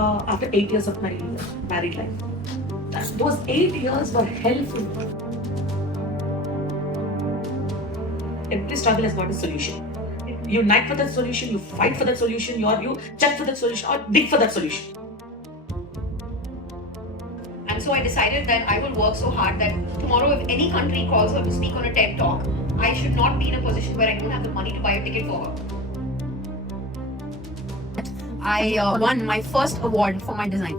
after 8 years of my married life. Those 8 years were hell for me. Every struggle has got a solution. You knight for that solution, you fight for that solution, you check for that solution, or dig for that solution. And so I decided that I will work so hard that tomorrow, if any country calls her to speak on a TED talk, I should not be in a position where I don't have the money to buy a ticket for her. I won my first award for my design.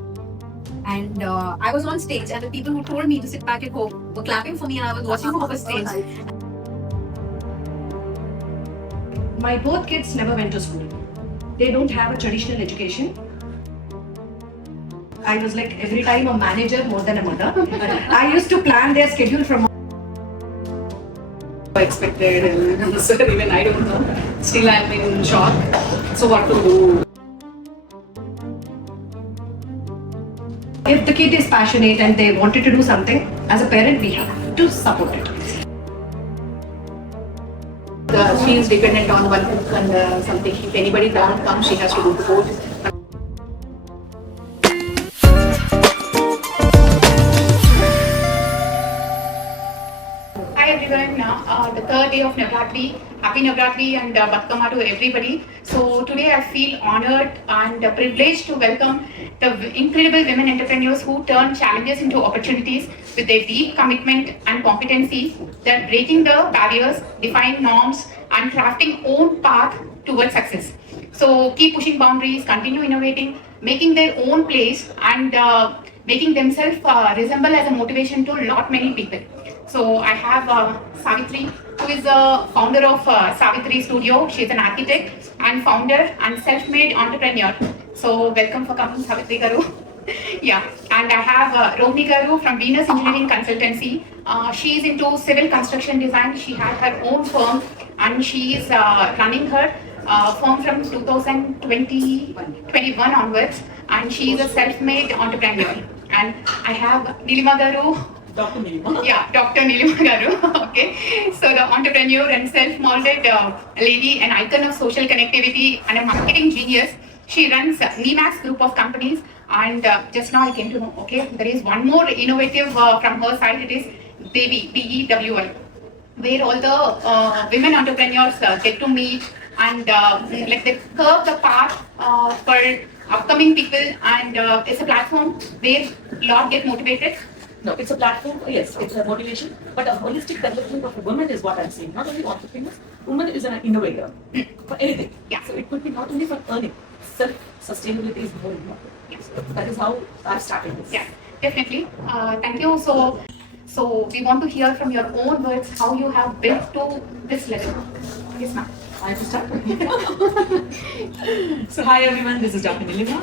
And I was on stage, and the people who told me to sit back at home were clapping for me, and I was watching from the stage. My both kids never went to school. They don't have a traditional education. I was like every time a manager more than a mother. I used to plan their schedule from expected, and so even I don't know. Still I'm in shock. So what to do? If the kid is passionate and they wanted to do something, as a parent we have to support it. She is dependent on one cook and something. If anybody doesn't come, she has to do the board. Hi everyone, the third day of Navratri. Happy Navratri and Batkama to everybody. So today I feel honored and privileged to welcome the incredible women entrepreneurs who turn challenges into opportunities with their deep commitment and competency. They're breaking the barriers, defying norms, and crafting own path towards success. So keep pushing boundaries, continue innovating, making their own place, and making themselves resemble as a motivation to not many people. So I have Savitri, who is the founder of Savitri Studio. She is an architect and founder and self-made entrepreneur. So welcome for coming, Savitri Garu. Yeah, and I have Rohini Garu from Venus Engineering Consultancy. She is into civil construction design. She has her own firm and she is running her firm from 2021 onwards, and she is a self-made entrepreneur. And I have Nilima Garu. Dr. Nilima. Yeah, Dr. Nilima Garu. Okay, so the entrepreneur and self-molded lady, an icon of social connectivity and a marketing genius. She runs Nemax group of companies, and just now I came to know, okay, there is one more innovative from her side. It is Devi, DEWI, where all the women entrepreneurs get to meet and like they curve the path for upcoming people, and it's a platform where a lot get motivated. No, it's a platform, yes, it's a motivation, but a holistic development of a woman is what I'm saying. Not only entrepreneurs, woman is an innovator for anything. Yeah. So it could be not only for earning, self-sustainability is more important. Yes. That is how I've started this. Yeah, definitely. Thank you. So we want to hear from your own words how you have built to this level. Yes, ma'am. I have to start. So hi everyone, this is Dr. Nilima.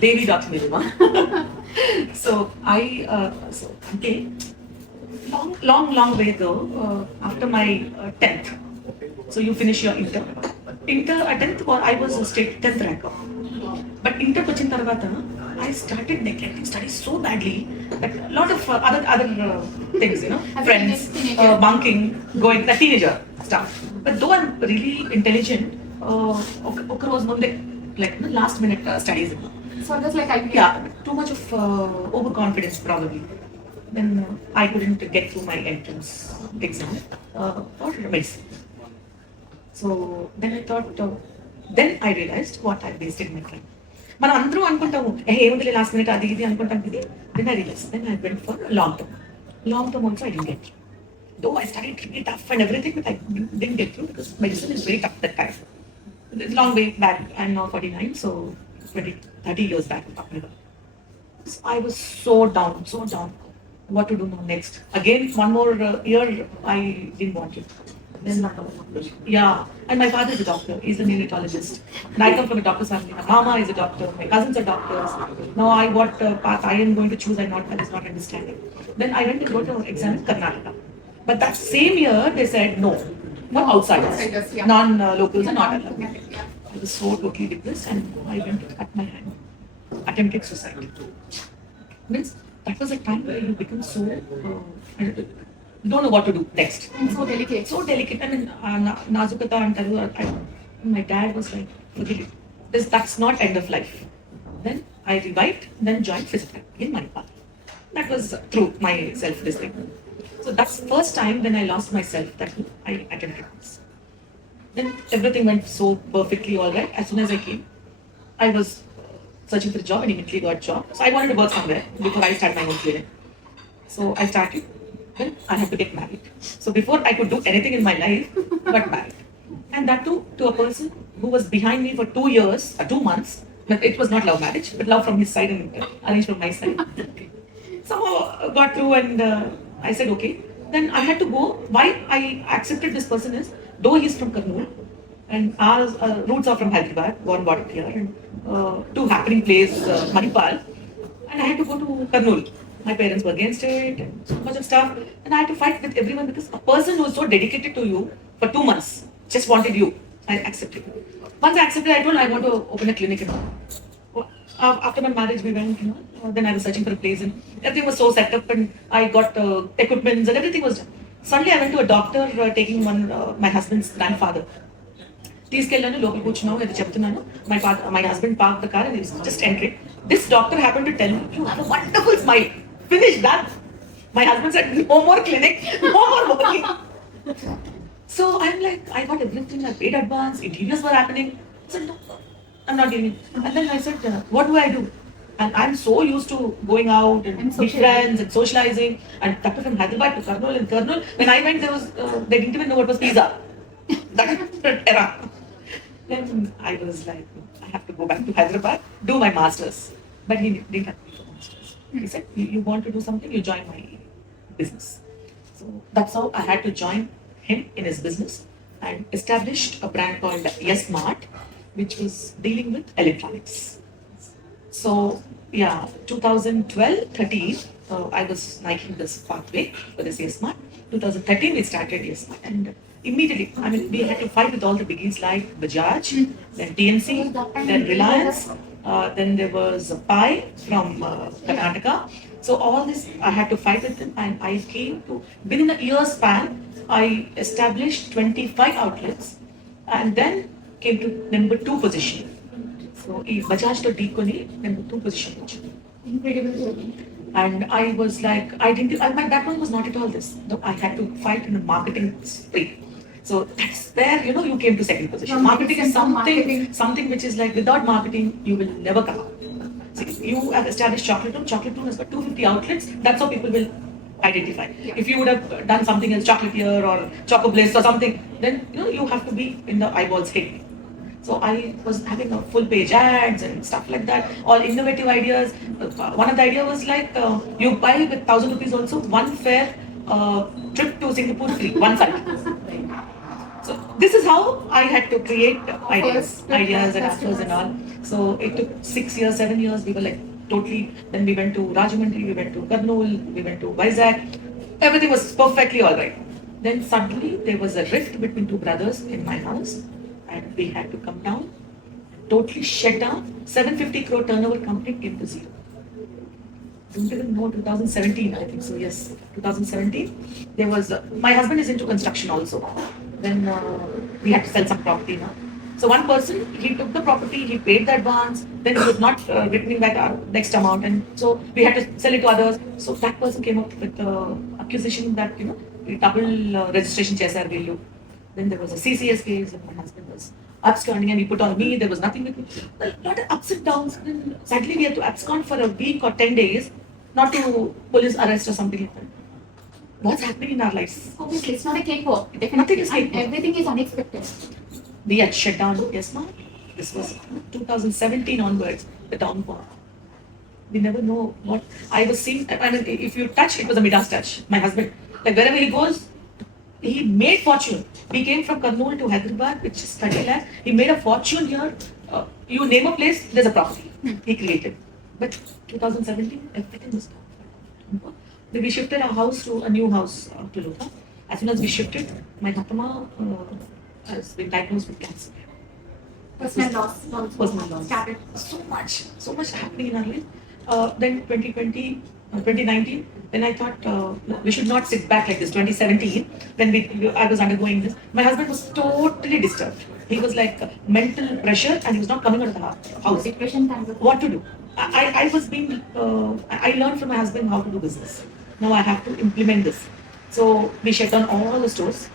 Devi Dr. Nilima. So okay, long way though. After my 10th, so you finish your inter at 10th, I was a state 10th ranker. But inter వచ్చిన తర్వాత I started neglecting studies so badly that a lot of other things, friends, bunking, going, the teenager stuff. But though I'm really intelligent, like last minute studies. So that's like Yeah, too much of overconfidence probably. Then I couldn't get through my entrance exam for medicine. So then I thought, then I realized what I wasted my time. మనం అందరూ అనుకుంటాము ఏముంది last minute అది ఇది అనుకుంటాం ఇది. Then I realized, then I went for long term also I didn't get through. Though I studied really tough and everything, but I didn't get through because medicine is very tough that time. It's long way back. I'm now 49, so 30 years back I'm talking about. So I was so down. What to do now next? Again, one more year I didn't want it. Then yeah, and my father is a doctor. He's a neonatologist. And I come from a doctor's family. My mama is a doctor. My cousins are doctors. Now what path I am going to choose, I was not understanding. Then I went to go to exam in Karnataka. But that same year they said no outsiders, Yeah. non-locals are not allowed. I was so totally depressed and I went to cut my hand. Attempted suicide. Means that was a time where you become so don't know what to do next. and so delicate. So delicate. I mean, nazukata antaru. My dad was like, forget it. That's not end of life. Then I revived, then joined physiotherapy in Manipal. That was through my self-discipline. So that's first time when I lost myself that I attended this. Then everything went so perfectly all right. As soon as I came, I was searching for a job and immediately got a job. So I wanted to work somewhere before I started my own clinic. So I started, then I had to get married. So before I could do anything in my life, got married. And that too to a person who was behind me for 2 years, 2 months. But it was not love marriage, but love from his side and arranged from my side. Somehow got through and I said okay. Then I had to go. Why I accepted this person is, though he's from Kurnool and our roots are from Hyderabad, born brought up here, and to happening place Manipal, and I had to go to Kurnool. My parents were against it and so much of stuff, and I had to fight with everyone because a person who was so dedicated to you for 2 months just wanted you. I accepted. Once I accepted, I told I want to open a clinic. After my marriage, we went, then I was searching for a place and everything was so set up and I got equipments and everything was done. Suddenly I went to a doctor taking my husband's grandfather. తీసుకెళ్ళాను లోపల కూర్చున్నావు అది చెప్తున్నాను my husband park the car and just entry this doctor happen to tell me you have a wonderful smile finish done my husband said no more clinic no more working so I'm like I got everything I paid advance interiors were happening said no I'm not giving and then I said what do I do and I'm so used to going out and meet friends and socializing and that from Hyderabad to Kurnool and Kurnool when I went there was they didn't even know what was pizza that era. Then I was like, I have to go back to Hyderabad, do my masters. But he didn't have me for masters. He said, you want to do something, you join my business. So that's how I had to join him in his business and established a brand called Yes Mart, which was dealing with electronics. So yeah, 2012-13, I was making this pathway for this Yes Mart. 2013 we started Yes Mart and immediately, I mean, we had to fight with all the biggies like Bajaj, then TNC, then Reliance, then there was Pai from Karnataka. So all this, I had to fight with them and I came to, within a year span, I established 25 outlets and then came to number 2 position. So Bajaj to Deekoni, number 2 position. Incredible. And I was like, my background was not at all this. I had to fight in a marketing spree. So that's where, you came to second position. Marketing is something which is like, without marketing, you will never come out. See, you have established Chocolate Room has got 250 outlets, that's how people will identify. If you would have done something else, Chocolatier or Choco Bliss or something, then, you have to be in the eyeballs hit. So I was having a full page ads and stuff like that, all innovative ideas. One of the idea was like, you buy with 1,000 rupees also, one fare trip to Singapore free, one side. So this is how I had to create ideas and offers and all. So it took 6 years, 7 years. We were like totally. Then we went to Rajahmundry, we went to Kurnool, we went to Vizag. Everything was perfectly all right. Then suddenly there was a rift between 2 brothers in my house, and we had to come down, totally shut down. 750 crore turnover company came to zero. Don't even know 2017, I think so. Yes, 2017. There was my husband is into construction also. Then we had to sell some property now. So one person, he took the property, he paid the advance, then he was not returning back our next amount, and so we had to sell it to others. So that person came up with the accusation that double registration chesar villu. Then there was a CCS case, and my husband was absconding, and he put on me. There was nothing with me. A lot of ups and downs. And sadly, we had to abscond for a week or 10 days, not to police arrest or something like that. What's happening in our lives? Obviously, it's not a cakewalk. Nothing is cakewalk. Everything is unexpected. We had shut down Yes Mart. This was 2017 onwards, the downfall. We never know what I was seeing. I mean, if you touch, it was a Midas touch. My husband, like wherever he goes, he made fortune. We came from Kurnool to Hyderabad, which is 30 lakhs. He made a fortune here. You name a place, there's a property he created. But 2017, everything was gone. Then we shifted our house to a new house to Luka. As soon as we shifted, my Hatama has been diagnosed with cancer. Personal loss. Personal loss. Started. So much happening in our life. Then 2020, 2019. Then I thought we should not sit back like this. 2017, when I was undergoing this, my husband was totally disturbed. He was like mental pressure, and he was not coming out of the house. Depression kind of. What to do? I was being. I learned from my husband how to do business. Now I have to implement this. So we shut down all the stores.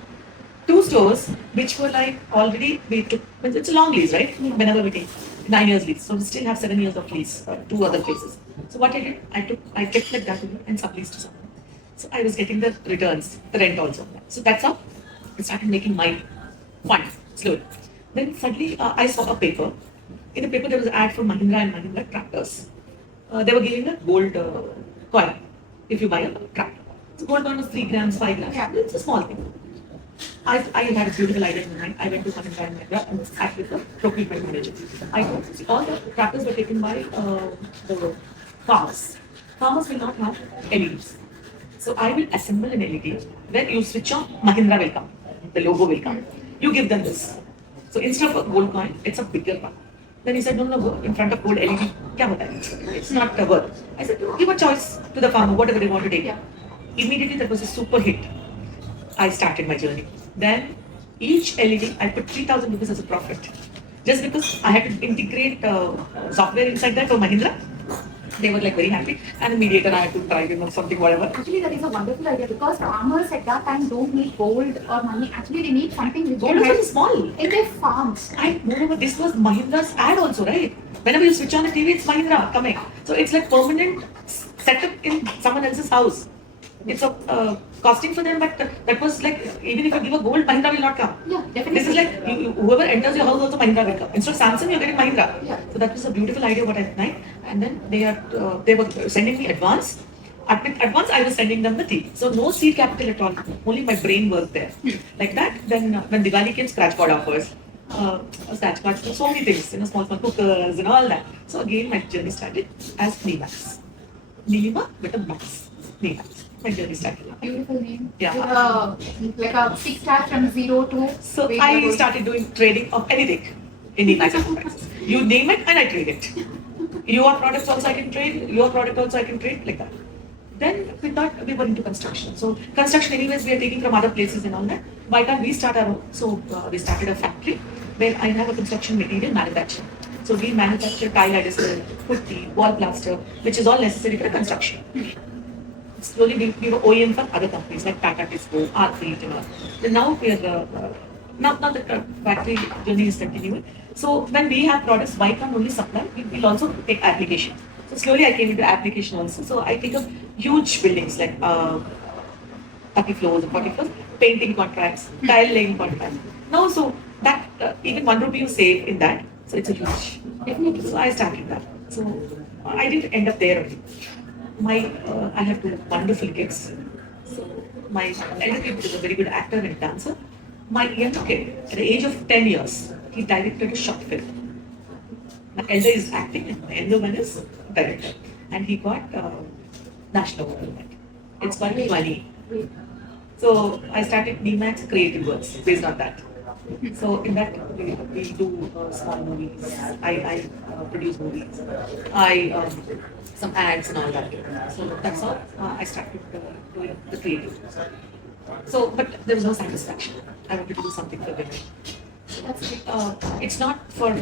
Two stores which were like already we took. It's a long lease, right? Whenever we take 9 years lease, so we still have 7 years of lease. Two other places. So what I did, I kept like that and subleased to someone. So I was getting the returns, the rent also. So that's how I started making my fund slowly. Then suddenly I saw a paper. In the paper there was an ad for Mahindra and Mahindra tractors. They were giving a gold coin if you buy a tractor. So gold coin was 3 grams, 5 grams. Yeah. It's a small thing. I had a beautiful idea in mind. I went to Mahindra and Mahindra and sat with the procurement manager. I told all the tractors were taken by the farmers. Farmers will not have LEDs. So I will assemble an LED. When you switch on, Mahindra will come. The logo will come. You give them this. So instead of a gold coin, it's a bigger one. Then he said, no, go in front of gold LED. Kya hota hai? It's not worth. I said, give a choice to the farmer, whatever they want to take. Yeah. Immediately that was a super hit. I started my journey. Then each LED, I put 3,000 rupees as a profit. Just because I had to integrate software inside that for Mahindra. They were like very happy. And the mediator, I had to try, something, whatever. Actually, that is a wonderful idea because farmers at that time don't need gold or money. Actually, they need something which Gold was very small. in their farms. And moreover, this was Mahindra's ad also, right? Whenever you switch on the TV, it's Mahindra coming. So it's like permanent setup in someone else's house. It's a costing for them, but that was like, even if you give a gold, Mahindra will not come. Yeah, definitely. This is like, whoever enters your house also Mahindra will come. Instead of Samsung, you're getting Mahindra. Yeah. So that was a beautiful idea what I had. And then they were sending me advance. With advance, I was sending them the tea. So no seed capital at all. Only my brain worked there. Like that, then when Diwali came, scratch card offers. Scratch cards, so many things, small cookers and all that. So again, my journey started as Neemax. Neema with a max. Neemax. My journey started. Beautiful name. Yeah. With like a kickstart from 0 to. So where I you're going. started doing trading of anything in Neemax enterprises. You name it and I trade it. Your products also I can trade, your product also I can trade, like that. Then we thought we were into construction. So construction anyways we are taking from other places and all that. Why can't we start our own? So we started a factory where I have a construction material manufacturing. So we manufacture tile adhesive, putty, wall plaster, which is all necessary for construction. Slowly we were OEM for other companies like Tata Tisco, R3, and all. Then now we are, now the factory journey is continuing. So when we have products, why can't only supply? We'll also take application. So slowly I came into application also. So I take up huge buildings like 30 floors and 40 floors, painting contracts, tile laying contracts. Now, so that even 1 rupee you save in that, so it's a huge. Definitely. So I started that. So I didn't end up there only. I have 2 wonderful kids. So my elder kid is a very good actor and dancer. My younger kid, at the age of 10 years, he directed a short film. My elder is acting and my younger one is director. And he got national award. It's called Money. So I started Neemax Creative Works based on that. So in that we do small movies. I produce movies. I some ads and all that. So that's how I started doing the creative. So, but there was no satisfaction. I wanted to do something for women. It's not for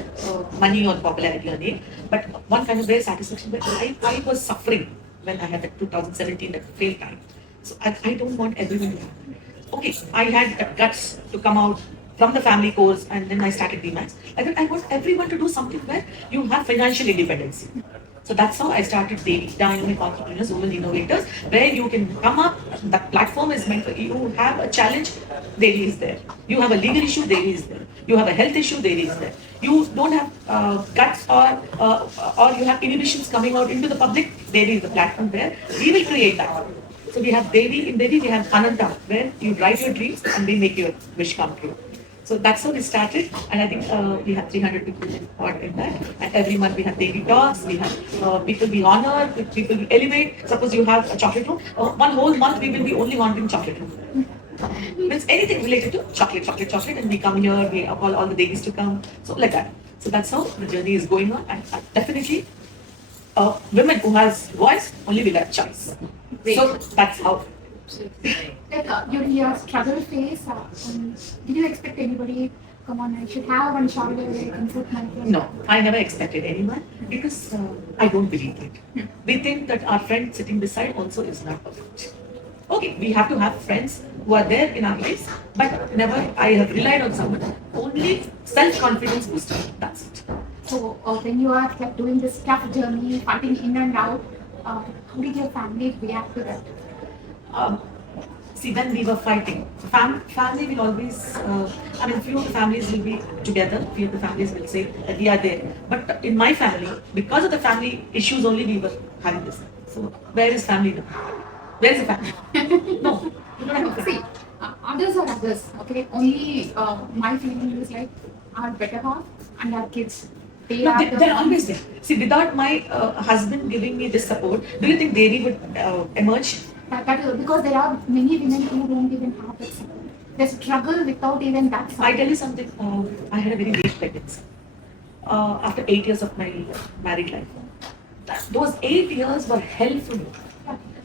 money or popularity or name, but one kind of very satisfaction. But I was suffering when I had that 2017 that failed time. So I don't want everyone to happen. Okay, I had guts to come out from the family course and then I started DMAX. I want everyone to do something where you have financial independence. So that's how I started Dynamic Entrepreneurs, Women Innovators, where you can come up, that platform is meant for you have a challenge, Devi is there. You have a legal issue, Devi is there. You have a health issue, Devi is there. You don't have guts or you have inhibitions coming out into the public, Devi is the platform where we will create that. So we have Devi, in Devi we have Ananta, where you write your dreams and we make your wish come true. So that's how we started, and I think we have 300 people in that. And every month we have daily talks, we have people we honor, people we elevate. Suppose you have a chocolate room, one whole month we will be only wanting chocolate room. Means anything related to chocolate, and we come here, we call all the dailies to come, so like that. So that's how the journey is going on, and definitely women who has voice only will have choice. Great. So that's how. Like during your struggle phase, did you expect anybody? Come on, I should have one shoulder where I can put my phone. No, I never expected anyone because I don't believe it. We think that our friend sitting beside also is not perfect. Okay, we have to have friends who are there in our lives, but never I have relied on someone. Only self-confidence booster. That's it. So when you are like doing this tough journey, fighting in and out, how did your family react to that? Um, See, when we were fighting, family will always, I mean, few of the families will be together, few of the families will say that we are there. But in my family, because of the family issues only, we were having this. So, where is family now? Where is the family? No, we don't have a family. See, others are others. Okay, only my feeling is like our better half and our kids. They No, are they're always there. See, without my husband giving me this support, do you think Devi would emerge? because there are many women who don't even have that support. They struggle without even that support. I tell you something, I had a very late pregnancy. After 8 years of my married life. Those 8 years were hell for me.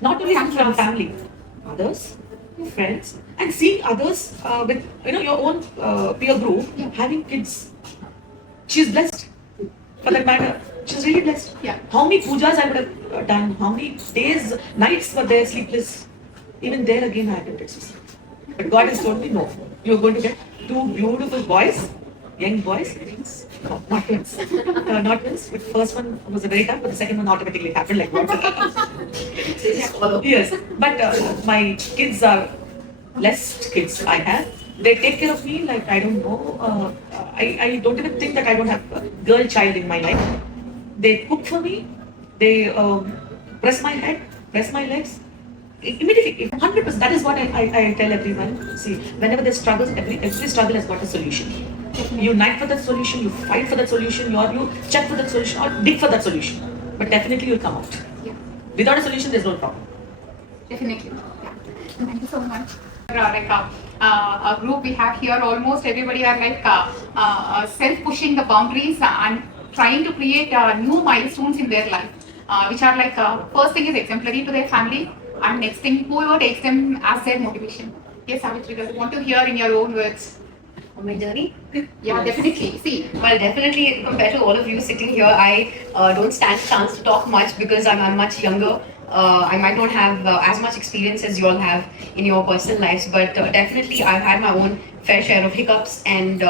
Not only from family, others, friends, and seeing others with your own peer group having kids. She's blessed. For that matter, she's really blessed. Yeah. How many pujas I would have done? How many days, nights were there sleepless? Even there again, I attempted suicide. But God has told me, no, you're going to get two beautiful boys, young boys, twins. No, not twins. Not twins. But first one was a very tough, but the second one automatically happened like what? Yes. But my kids are blessed kids I have. They take care of me like I don't know. I don't even think that I don't have a girl child in my life. They cook for me. They press my head, press my legs. Immediately, 100%. That is what I tell everyone. See, whenever there's struggles, every struggle has got a solution. You knight for that solution, you fight for that solution, you check for that solution, or dig for that solution. But definitely you'll come out. Yeah, Without a solution, there's no problem. definitely. Yeah. Thank you so much. Like a group we have here, almost everybody are like self-pushing the boundaries and trying to create new milestones in their life, which are like first thing is exemplary to their family, and next thing whoever takes them as their motivation. Yes, Savitri, I want to hear in your own words. On my journey? Yeah, definitely. See, Well, definitely compared to all of you sitting here, I don't stand a chance to talk much because I'm much younger. I might not have as much experience as you all have in your personal lives, but definitely I've had my own fair share of hiccups and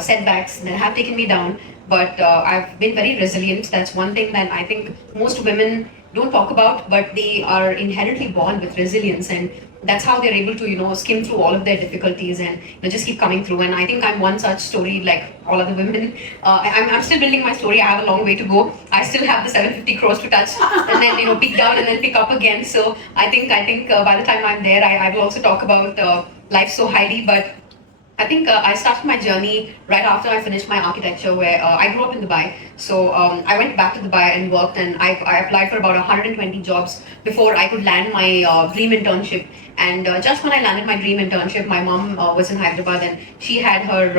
setbacks that have taken me down. But I've been very resilient. That's one thing that I think most women don't talk about, but they are inherently born with resilience, and that's how they're able to skim through all of their difficulties and just keep coming through. And I think I'm one such story, like all other women. I'm still building my story. I have a long way to go. I still have the 750 crores to touch, and then peak down and then pick up again. So I think by the time I'm there, I will also talk about life so highly. But I think I started my journey right after I finished my architecture, where I grew up in Dubai. So I went back to Dubai and worked, and I applied for about 120 jobs before I could land my dream internship. And just when I landed my dream internship, my mom was in Hyderabad, and she had her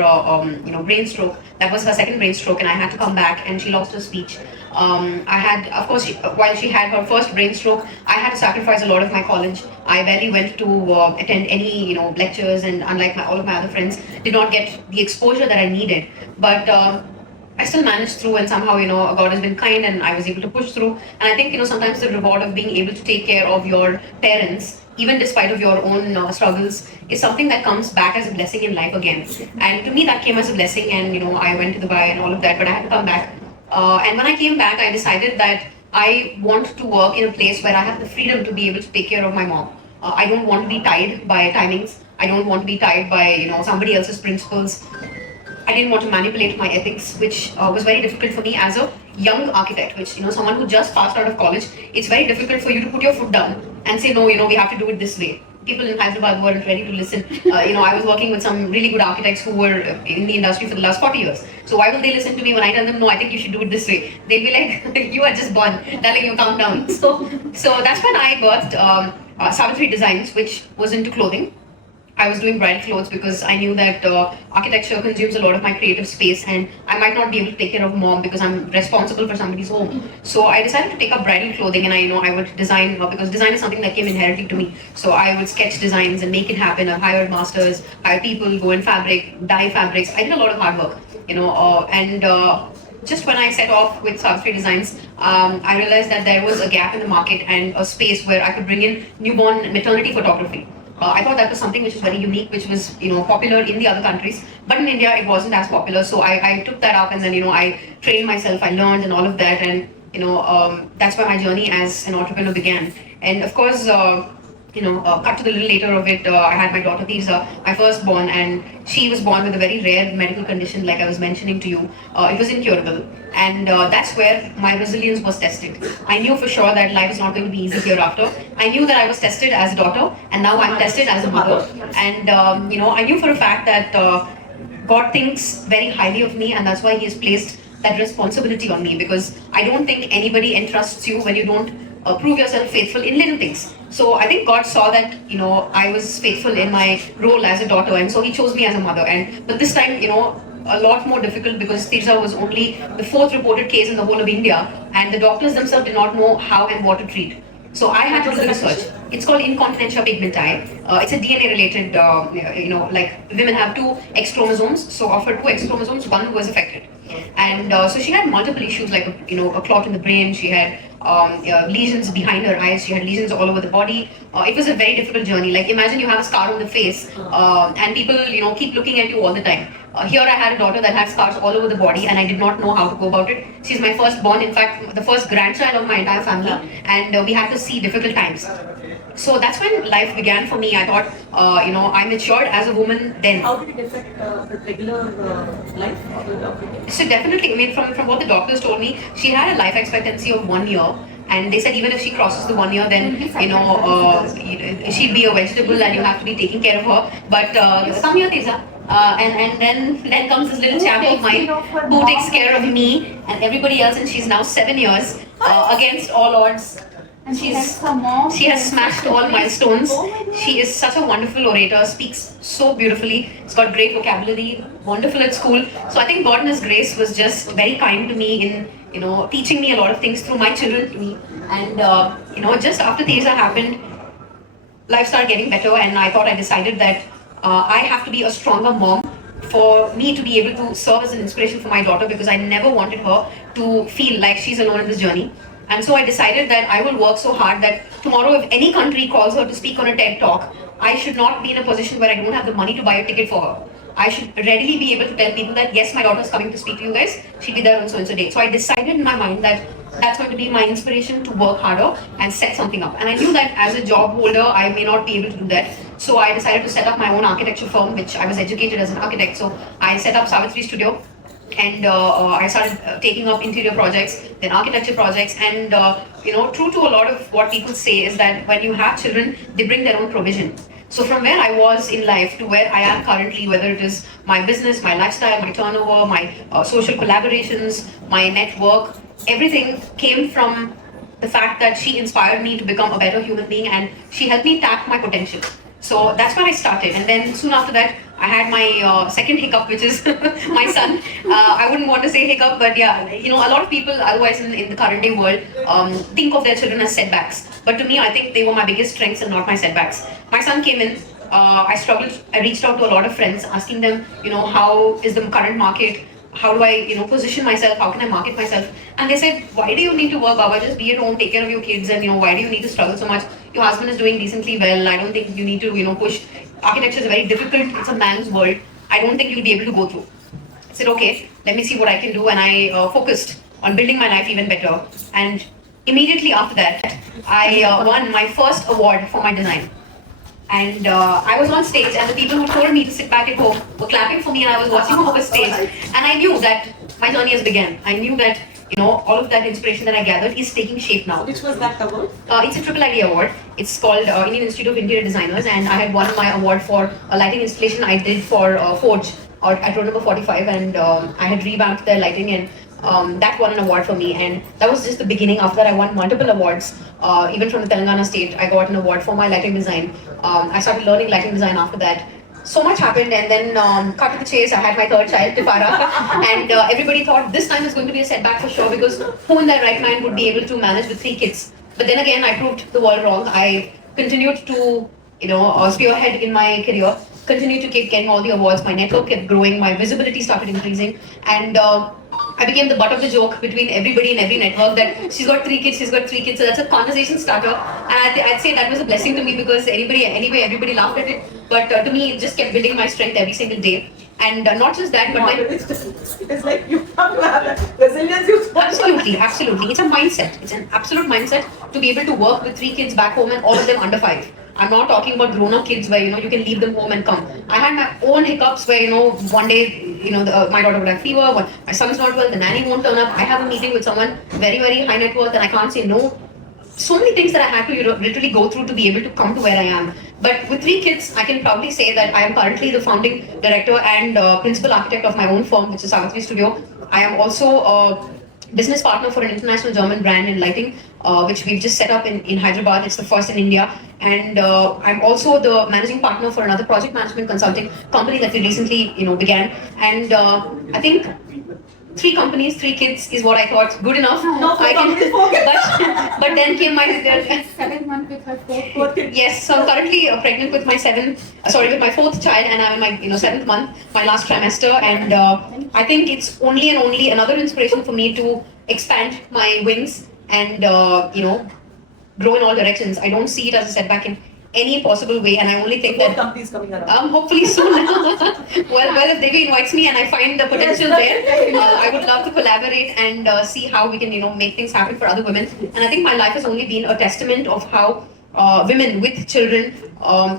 brain stroke. That was her second brain stroke, and I had to come back, and she lost her speech. I had, of course, while she had her first brain stroke, I had to sacrifice a lot of my college. I barely went to attend any, lectures, and unlike all of my other friends, did not get the exposure that I needed. But I still managed through, and somehow, God has been kind, and I was able to push through. And I think, sometimes the reward of being able to take care of your parents, even despite of your own struggles, is something that comes back as a blessing in life again. And to me, that came as a blessing, and I went to Dubai and all of that, but I had to come back. And when I came back, I decided that I want to work in a place where I have the freedom to be able to take care of my mom. I don't want to be tied by timings. I don't want to be tied by somebody else's principles. I didn't want to manipulate my ethics, which was very difficult for me as a young architect, which someone who just passed out of college. It's very difficult for you to put your foot down and say, no, we have to do it this way. People in Hyderabad weren't ready to listen. I was working with some really good architects who were in the industry for the last 40 years. So why will they listen to me when I tell them, no, I think you should do it this way? They'll be like, you are just born, telling you calm down. So that's when I birthed Savitri Designs, which was into clothing. I was doing bridal clothes because I knew that architecture consumes a lot of my creative space, and I might not be able to take care of mom because I'm responsible for somebody's home. So I decided to take up bridal clothing, and I would design because design is something that came inherently to me. So I would sketch designs and make it happen. I hired masters, hired people, go in fabric, dye fabrics. I did a lot of hard work, and just when I set off with Savitri Designs, I realized that there was a gap in the market and a space where I could bring in newborn maternity photography. I thought that was something which was very unique, which was popular in the other countries, but in India it wasn't as popular. So I took that up, and then I trained myself, I learned, and all of that, and that's where my journey as an entrepreneur began. And of course. Cut to the little later of it, I had my daughter Tirza, my firstborn, and she was born with a very rare medical condition, like I was mentioning to you. It was incurable, and that's where my resilience was tested. I knew for sure that life is not going to be easy hereafter. I knew that I was tested as a daughter, and now I'm tested as a mother. And I knew for a fact that God thinks very highly of me, and that's why He has placed that responsibility on me, because I don't think anybody entrusts you when you don't prove yourself faithful in little things. So I think God saw that I was faithful in my role as a daughter, and so He chose me as a mother. But this time a lot more difficult, because Tirza was only the 4th reported case in the whole of India, and the doctors themselves did not know how and what to treat. So I had to do the research. It's called incontinentia pigmenti. It's a DNA related, like women have 2 X chromosomes. So of her 2 X chromosomes, one was affected. And so she had multiple issues, like a clot in the brain. She had lesions behind her eyes. She had lesions all over the body. It was a very difficult journey. Like imagine you have a scar on the face, and people keep looking at you all the time. Here I had a daughter that had scars all over the body, and I did not know how to go about it. She's my firstborn, in fact, the first grandchild of my entire family, and we had to see difficult times. So that's when life began for me. I thought, I matured as a woman then. How did it affect the regular life of the doctor? So definitely, I mean, from what the doctors told me, she had a life expectancy of 1 year. And they said even if she crosses the 1 year, then she'd be a vegetable, and you have to be taking care of her. But come here, Tirza. And then comes this little champ of mine who takes care of me and everybody else, and she's now 7 years against all odds. She has smashed all milestones. She is such a wonderful orator, speaks so beautifully. She's got great vocabulary, wonderful at school. So I think God in His grace was just very kind to me in teaching me a lot of things through my children to me. And just after Tirza happened, life started getting better, and I thought I decided that I have to be a stronger mom for me to be able to serve as an inspiration for my daughter, because I never wanted her to feel like she's alone in this journey. And so I decided that I will work so hard that tomorrow if any country calls her to speak on a TED Talk, I should not be in a position where I don't have the money to buy a ticket for her. I should readily be able to tell people that yes, my daughter's coming to speak to you guys. She'll be there on so-and-so date. So I decided in my mind that that's going to be my inspiration to work harder and set something up. And I knew that as a job holder, I may not be able to do that. So I decided to set up my own architecture firm, which I was educated as an architect. So I set up Savitri Studio. And I started taking up interior projects, then architecture projects, and true to a lot of what people say is that when you have children, they bring their own provision. So from where I was in life to where I am currently, whether it is my business, my lifestyle, my turnover, my social collaborations, my network, everything came from the fact that she inspired me to become a better human being, and she helped me tap my potential. So that's when I started, and then soon after that, I had my second hiccup, which is my son. I wouldn't want to say hiccup, but yeah, a lot of people otherwise in the current day world think of their children as setbacks. But to me, I think they were my biggest strengths and not my setbacks. My son came in, I struggled, I reached out to a lot of friends asking them, how is the current market? How do I, position myself? How can I market myself? And they said, why do you need to work, Baba? Just be at home, take care of your kids, and why do you need to struggle so much? Your husband is doing decently well. I don't think you need to, push. Architecture is very difficult. It's a man's world. I don't think you'll be able to go through. I said, okay, let me see what I can do. And I focused on building my life even better. And immediately after that, I won my first award for my design. And I was on stage, and the people who told me to sit back at home were clapping for me, and I was watching over stage. And I knew that my journey has begun. I knew that all of that inspiration that I gathered is taking shape now. Which was that award? It's a triple ID award. It's called Indian Institute of Interior Designers, and I had won my award for a lighting installation I did for Forge at road number 45, and I had revamped their lighting, and that won an award for me, and that was just the beginning. After that, I won multiple awards. Even from the Telangana state, I got an award for my lighting design. I started learning lighting design after that. So much happened, and then cut to the chase. I had my third child, Tifara, and everybody thought this time is going to be a setback for sure, because who in their right mind would be able to manage with 3 kids? But then again, I proved the world wrong. I continued to, spearhead in my career, continued to keep getting all the awards. My network kept growing, my visibility started increasing, and I became the butt of the joke between everybody in every network that she's got 3 kids, she's got 3 kids. So that's a conversation starter, and I'd say that was a blessing to me, because everybody laughed at it. But to me, it just kept building my strength every single day. And not just that, but it's like you have to have that resilience. Absolutely. It's a mindset. It's an absolute mindset to be able to work with 3 kids back home and all of them under 5. I'm not talking about grown-up kids where you can leave them home and come. I had my own hiccups where one day my daughter would have fever, my son's not well, the nanny won't turn up. I have a meeting with someone very, very high net worth and I can't say no. So many things that I had to literally go through to be able to come to where I am. But with 3 kids, I can proudly say that I am currently the founding director and principal architect of my own firm, which is Savitri Studio. I am also a business partner for an international German brand in lighting, which we've just set up in Hyderabad. It's the first in India. And I'm also the managing partner for another project management consulting company that we recently began. And I think 3 companies, 3 kids is what I thought good enough. No, but then came my 7th month with her fourth kid. Yes, so I'm currently pregnant with my 4th child, and I'm in my 7th month, my last trimester, and I think it's only and only another inspiration for me to expand my wings and grow in all directions. I don't see it as a setback in any possible way, and I only think that companies coming around. Hopefully soon. well, if Devi invites me and I find the potential there, I would love to collaborate and see how we can make things happen for other women. And I think my life has only been a testament of how women with children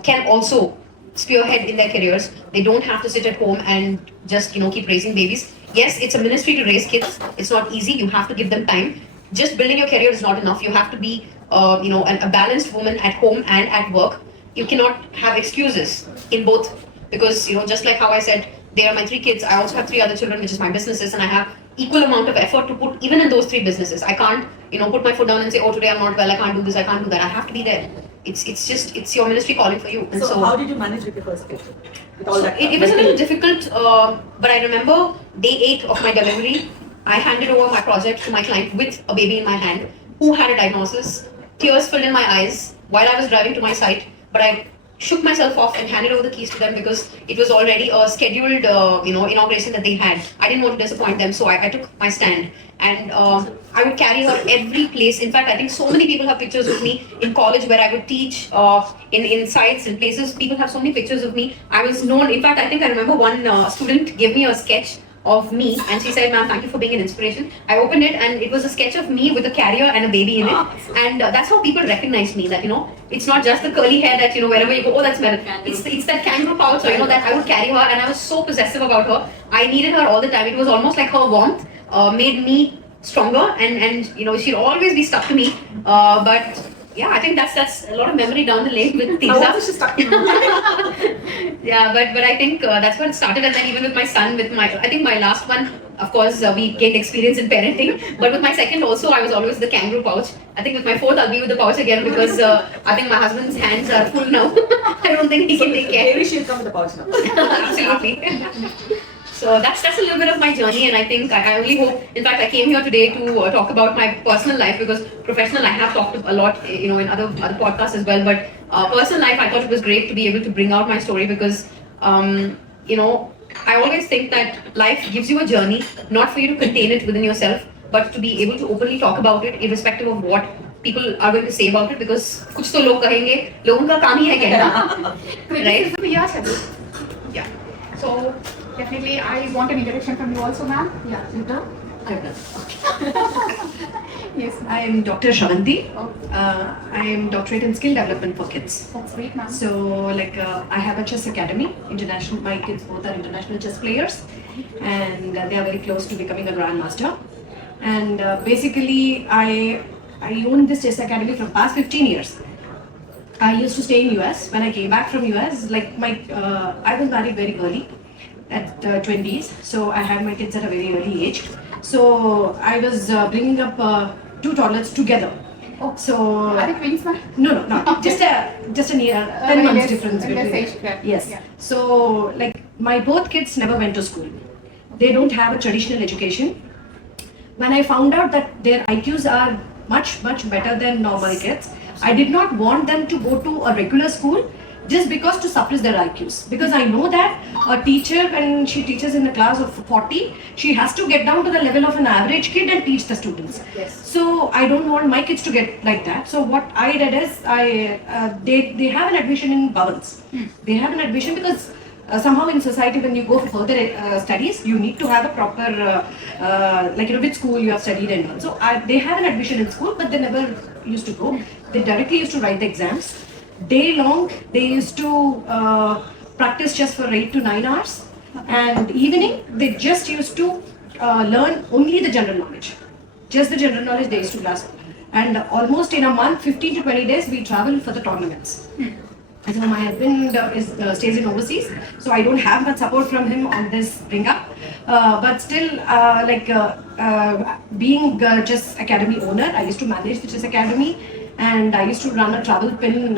can also spearhead in their careers. They don't have to sit at home and just keep raising babies. Yes, it's a ministry to raise kids. It's not easy. You have to give them time. Just building your career is not enough. You have to be a balanced woman at home and at work. You cannot have excuses in both, because just like how I said, they are my 3 kids. I also have 3 other children, which is my businesses, and I have equal amount of effort to put even in those 3 businesses. I can't put my foot down and say, oh, today I'm not well, I can't do this, I can't do that. I have to be there. It's your ministry calling for you. And so how did you manage with your first kid? With all so that it was a little difficult, but I remember day 8 of my delivery, I handed over my project to my client with a baby in my hand who had a diagnosis. Tears filled in my eyes while I was driving to my site, but I shook myself off and handed over the keys to them because it was already a scheduled, inauguration that they had. I didn't want to disappoint them, so I took my stand. And I would carry her every place. In fact, I think so many people have pictures of me in college where I would teach in sites and places. People have so many pictures of me. I was known. In fact, I think I remember one student gave me a sketch of me and she said, ma'am, thank you for being an inspiration. I opened it and it was a sketch of me with a carrier and a baby in it. And that's how people recognize me, that it's not just the curly hair that wherever you go, oh, that's Mel. It's that kangaroo pouch, so that I would carry her, and I was so possessive about her. I needed her all the time. It was almost like her warmth made me stronger, and she'd always be stuck to me. But yeah, I think that's a lot of memory down the lane with things. How was she stuck to you? Yeah, but I think that's where it started, and then even with my son, I think my last one, of course, we gained experience in parenting, but with my second also, I was always the kangaroo pouch. I think with my 4th, I'll be with the pouch again because I think my husband's hands are full now. I don't think he can take care. Maybe she'll come with the pouch now. Absolutely. So that's a little bit of my journey, and I think I only hope. In fact, I came here today to talk about my personal life, because professional I have talked a lot, in other podcasts as well. But personal life, I thought it was great to be able to bring out my story because, I always think that life gives you a journey, not for you to contain it within yourself, but to be able to openly talk about it, irrespective of what people are going to say about it. Because कुछ तो लोग कहेंगे, लोगों का काम ही है कहना, right? Yeah. So definitely, I want an introduction from you also, ma'am. Yeah, Sita. Yes. I am Dr. Shravanti. Oh, I am doctorate in skill development for kids. that's great, ma'am. So, I have a chess academy. International. My kids both are international chess players, and they are very close to becoming a grandmaster. And basically, I own this chess academy for the past 15 years. I used to stay in US. When I came back from US, I was married very early, at 20s. So I had my kids at a very early age. So I was bringing up two toddlers together. Oh. So Are they twins, ma'am? no, not just a near 10 months Yes, difference yes, between. age gap. Yes. Yeah. So like my both kids never went to school. They don't have a traditional education. When I found out that their IQs are much better than normal kids, I did not want them to go to a regular school just because to suppress their IQs. Because I know that a teacher, when she teaches in a class of 40, she has to get down to the level of an average kid and teach the students. Yes. So I don't want my kids to get like that. So what I did is they have an admission in Bhavans. They have an admission because somehow in society when you go for further studies, you need to have a proper like which school you have studied and all. So they have an admission in school, but they never used to go. They directly used to write the exams. Day long, they used to practice chess for 8 to 9 hours, and evening they just used to learn only the general knowledge. Just the general knowledge they used to grasp. And almost in a month, 15 to 20 days, we travel for the tournaments. So my husband stays in overseas, so I don't have much support from him on this bring up. But still, being chess academy owner, I used to manage the chess academy, and I used to run a travel pin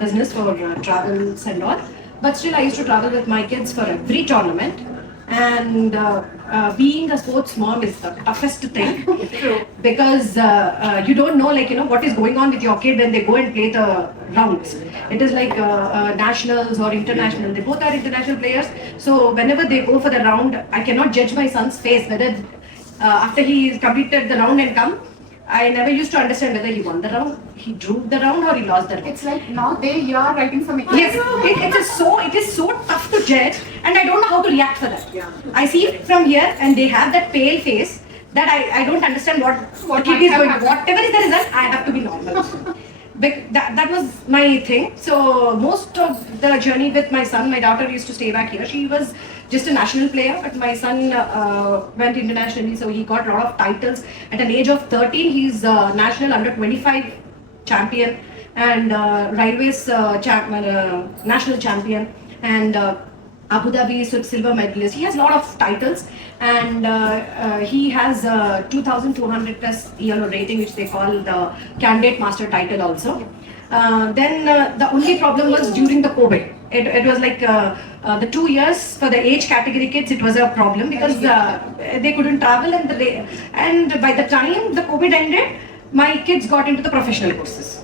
business for travels and all. But still, I used to travel with my kids for every tournament. And being a sports mom is the toughest thing. True. Because you don't know what is going on with your kid when they go and play the rounds. It is like nationals or international. They both are international players. So whenever they go for the round, I cannot judge my son's face whether after he completed the round and come. I never used to understand whether he won the round, he drew the round, or he lost the round. It's like now you are writing for me. Yes, it is so tough to judge, and I don't know how to react for that. Yeah. I see it from here, and they have that pale face that I don't understand what the kid is going. Whatever is the result, I have to be normal. That was my thing. So most of the journey with my son, my daughter used to stay back here. She was just a national player, but my son went internationally, so he got a lot of titles. At an age of 13, he's national under 25 champion and railways national champion and Abu Dhabi silver medalist. He has a lot of titles, and he has 2,200 plus ELO rating, which they call the candidate master title also. Then the only problem was during the COVID. It was like the 2 years for the age category kids, it was a problem because they couldn't travel, and by the time the COVID ended, my kids got into the professional courses.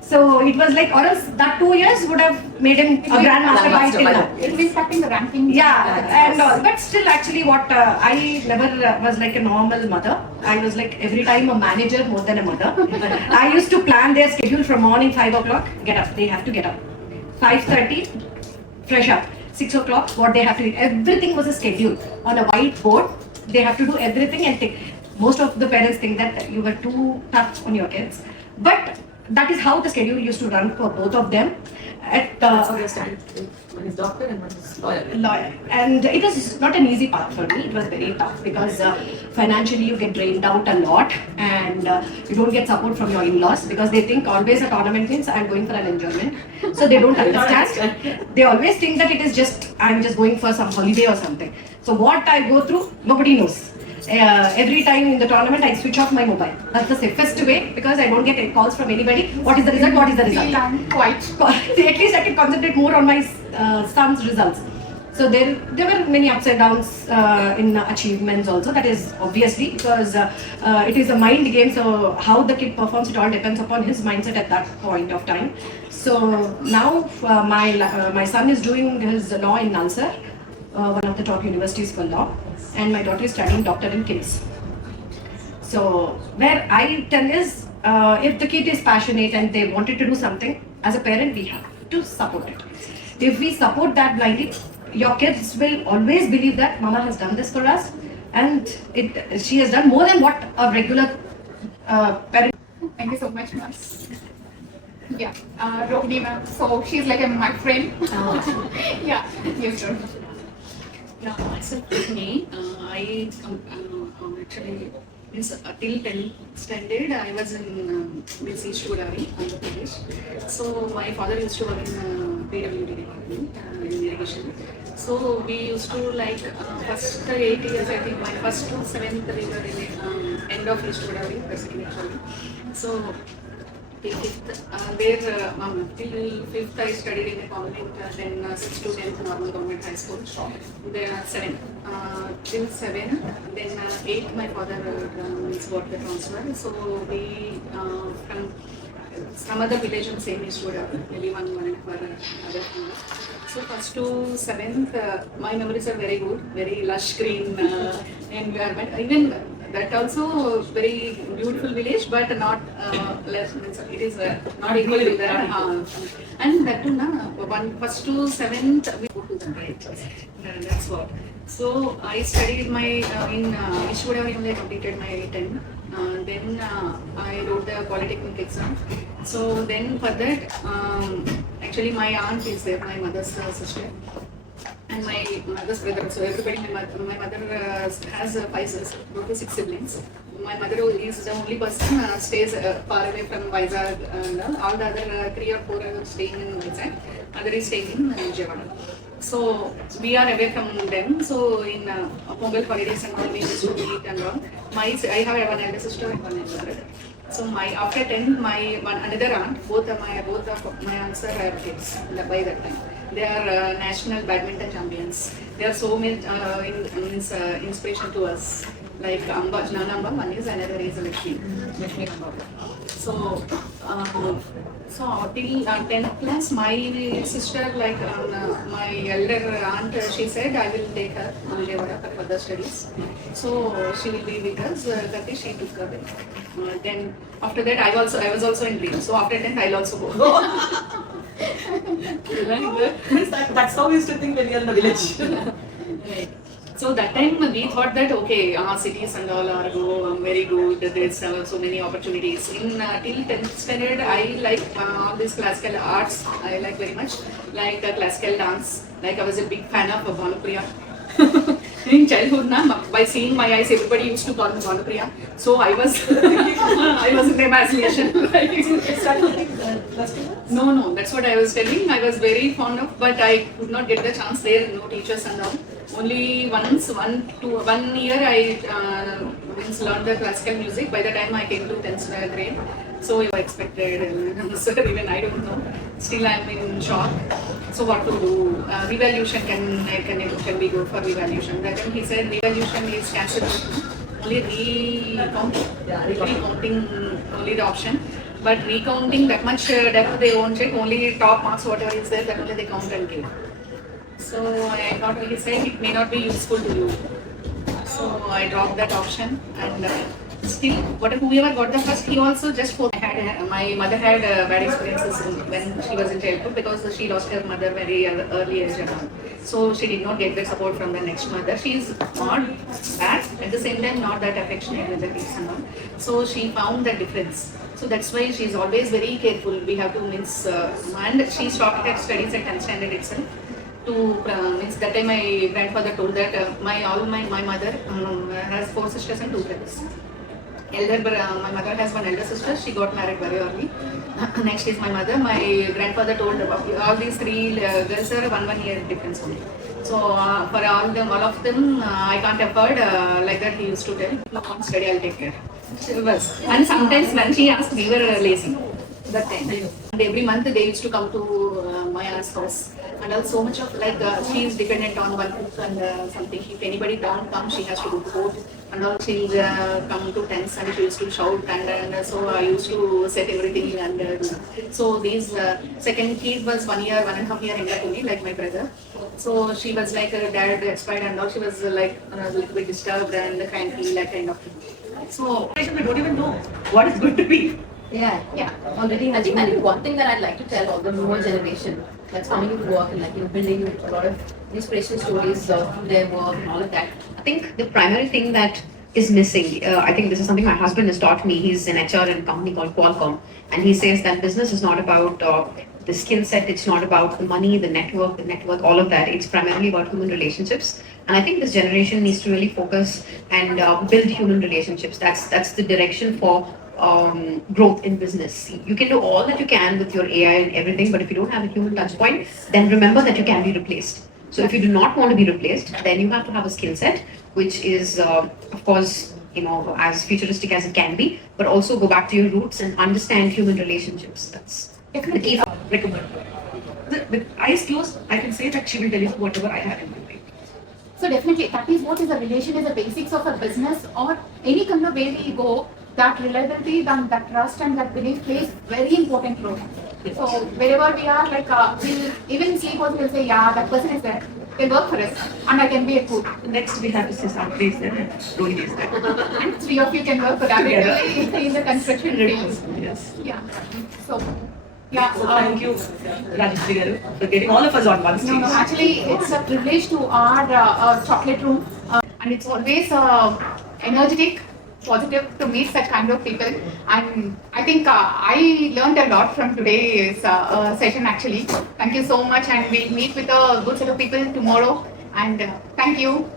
So it was like, or else that 2 years would have made him a grandmaster by till now. It will be impacting the ranking. Yeah, and all. But still, actually, what I never was like a normal mother. I was like every time a manager more than a mother. I used to plan their schedule from morning 5 o'clock. Get up. They have to get up. 5:30, fresh up. 6 o'clock, what they have to eat. Everything was a schedule on a whiteboard. They have to do everything and take. Most of the parents think that you were too tough on your kids, but that is how the schedule used to run for both of them. So they started with one is doctor and one is lawyer. And it was not an easy path for me. It was very tough because financially you get drained out a lot, and you don't get support from your in-laws because they think always a tournament means I'm going for an enjoyment. So they don't understand. They always think that it is just I'm just going for some holiday or something. So what I go through, nobody knows. Every time in the tournament, I switch off my mobile. That's the safest way because I don't get any calls from anybody. What is the result? What is the result? I'm quite. At least I can concentrate more on my son's results. So there were many ups and downs in achievements also. That is obviously because it is a mind game. So how the kid performs, it all depends upon his mindset at that point of time. So now my son is doing his law in Nalsar, one of the top universities for law, and my daughter is studying doctor in KIMS. So where I tell is, if the kid is passionate and they wanted to do something, as a parent we have to support it. If we support that blindly, your kids will always believe that mama has done this for us, and she has done more than what a regular parent. Thank you so much, ma'am. Yeah, Rohini ma'am. So she's like my friend. Yeah, yes, sir. Yeah, myself with me, I actually means till 10th standard I was in East Godavari, Andhra Pradesh. So my father used to work in PWD department in competition. So we used to like first 8 years, I think my first to seventh we were in end of East Godavari, basically. So till fifth, till fifth I studied in a convent, then 6th to 10th normal government high school. Then 7th, till 7th, then 8th my father got the transfer. So we from some other village in same East Godavari, maybe 1.5 other family. So first to 7th, my memories are very good, very lush green environment. Even that also very beautiful village, but not less. It is not equal to that. And that too, first to 7th we go to the grade. That's what. So I studied my in East Godavari only I completed my 10. Then I wrote the polytechnic exam. So then for that, actually my aunt is there, my mother's sister, and my mother's brother. So everybody, my mother has 5 sisters, total 6 siblings. My mother is the only person stays far away from Vizag, and all the other 3 or 4 are staying in Vizag. Other is staying in Vijayawada. So we are away from them. So in Pongal holidays and all, we used to meet and all. I have one elder sister and one elder brother. So my after 10th, my another aunt, both of my aunts are kids by that time. They are national badminton champions. They are so much inspiration to us. Like Amba, Nana Amba, one is, another is Lakshmi Amba. So till 10th class, my sister, like my elder aunt, she said I will take her to Vijayawada for further studies. So she will be with us. That is, she took her there. Then after that, I was also in dream. So after 10th, I'll also go. That's how we used to think when we are in the village. Right. So that time we thought that okay, cities and all are very good. There's so many opportunities. In till 10th standard, I like all these classical arts. I like very much, like classical dance. Like I was a big fan of Bhanupriya. In childhood, by seeing my eyes, everybody used to call me Bhanupriya. So I was in the imagination. No, that's what I was telling. I was very fond of, but I could not get the chance there. No teachers and all. Only once, 1 year, I learned the classical music. By the time I came to 10th grade, so I expected an answer. Even I don't know. Still, I'm in shock. So what to do? Revaluation can we go for revaluation? That time he said revaluation is cancelled. Only recounting only the option. But recounting that much depth they won't check. Only top marks whatever is there, that only they count and give. So I thought he said it may not be useful to you. So I dropped that option, and still whoever got the first, he also just my mother had bad experiences when she was in childhood because she lost her mother very early age. So she did not get the support from the next mother. She is not bad, at the same time not that affectionate with the kids and all. So she found the difference. So that's why she is always very careful. We have to and she stopped her studies at 10th standard itself. That time my grandfather told that my mother has 4 sisters and 2 brothers. My mother has one elder sister. She got married very early. Next is my mother. My grandfather told all these 3 girls are 1 year difference only. So for all of them, I can't afford like that. He used to tell, "No, don't study, I'll take care." She was. And sometimes when she asked, we were lazy. That time. And every month they used to come to my aunt's house. And also so much of she is dependent on one cook and something. If anybody don't come, she has to go to court. And also she'll come to tents and she used to shout and so I used to set everything and so these second kid was 1.5 year younger to me, like my brother. So she was like her dad expired and all. She was like a little bit disturbed and cranky, like kind of thing. So We don't even know what it's going to be. Yeah. Already, I think one thing that I'd like to tell all the newer generation that's coming into work and building a lot of inspirational stories of their work and all of that. I think the primary thing that is missing, I think this is something my husband has taught me. He's an HR in a company called Qualcomm, and he says that business is not about the skill set. It's not about the money, the network, all of that. It's primarily about human relationships. And I think this generation needs to really focus and build human relationships. That's the direction for growth in business. You can do all that you can with your AI and everything, but if you don't have a human touch point, then remember that you can be replaced. So if you do not want to be replaced, then you have to have a skill set, which is, of course, as futuristic as it can be, but also go back to your roots and understand human relationships. That's the key. Recommend her. With eyes closed, I can say that she will deliver whatever I have in my mind. So definitely, that is what is a relation, is the basics of a business or any kind of way we go. That reliability, that trust, and that belief plays very important role. So wherever we are, like we'll even sleep also, we'll say, yeah, that person is there. They work for us, and I can be a cook. Next, we have Mrs. Andre is there and Rohit is there. And three of you can work collaboratively in the construction field. Yes. Yeah. So. Yeah. So thank you, Rajeshri garu, for getting all of us on one stage. No, actually, it's a privilege to our chocolate room, and it's always energetic, positive to meet such kind of people. And I think I learned a lot from today's session. Actually, thank you so much, and we'll meet with a good set of people tomorrow. And thank you.